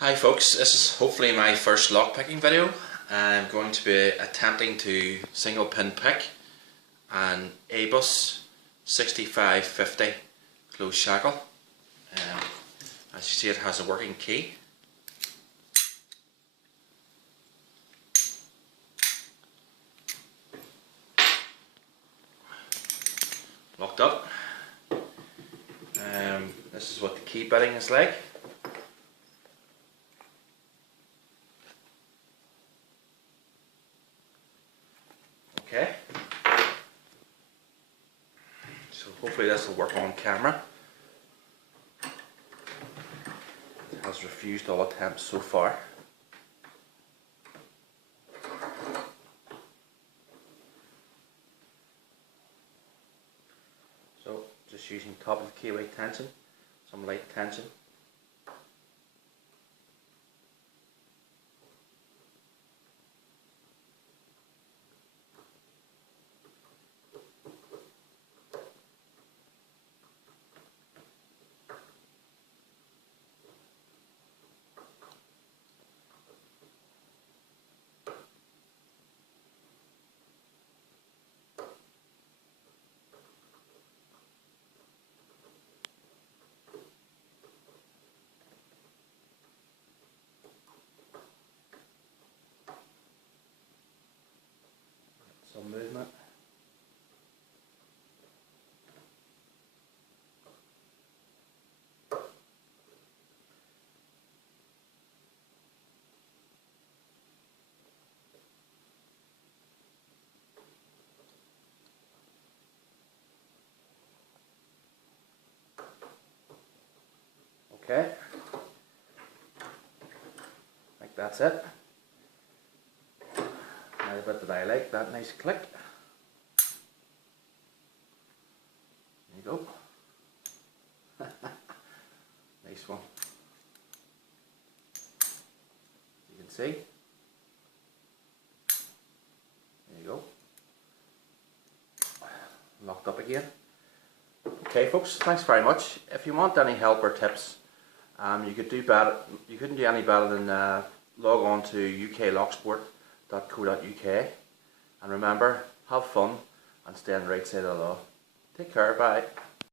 Hi folks, this is hopefully my first lockpicking video. I'm going to be attempting to single pin pick an ABUS 6550 closed shackle. As you see, it has a working key. Locked up. This is what the key bitting is like. Okay, so hopefully this will work on camera. It has refused all attempts so far. So just using top of the keyway tension, some light tension. Some movement. Okay, I think that's it. Now the bit that I like, that nice click. There you go. Nice one. You can see. There you go. Locked up again. Okay folks, thanks very much. If you want any help or tips, you could do better. You couldn't do any better than log on to uklocksport.co.uk, and remember, have fun and stay on the right side of the law. Take care, bye.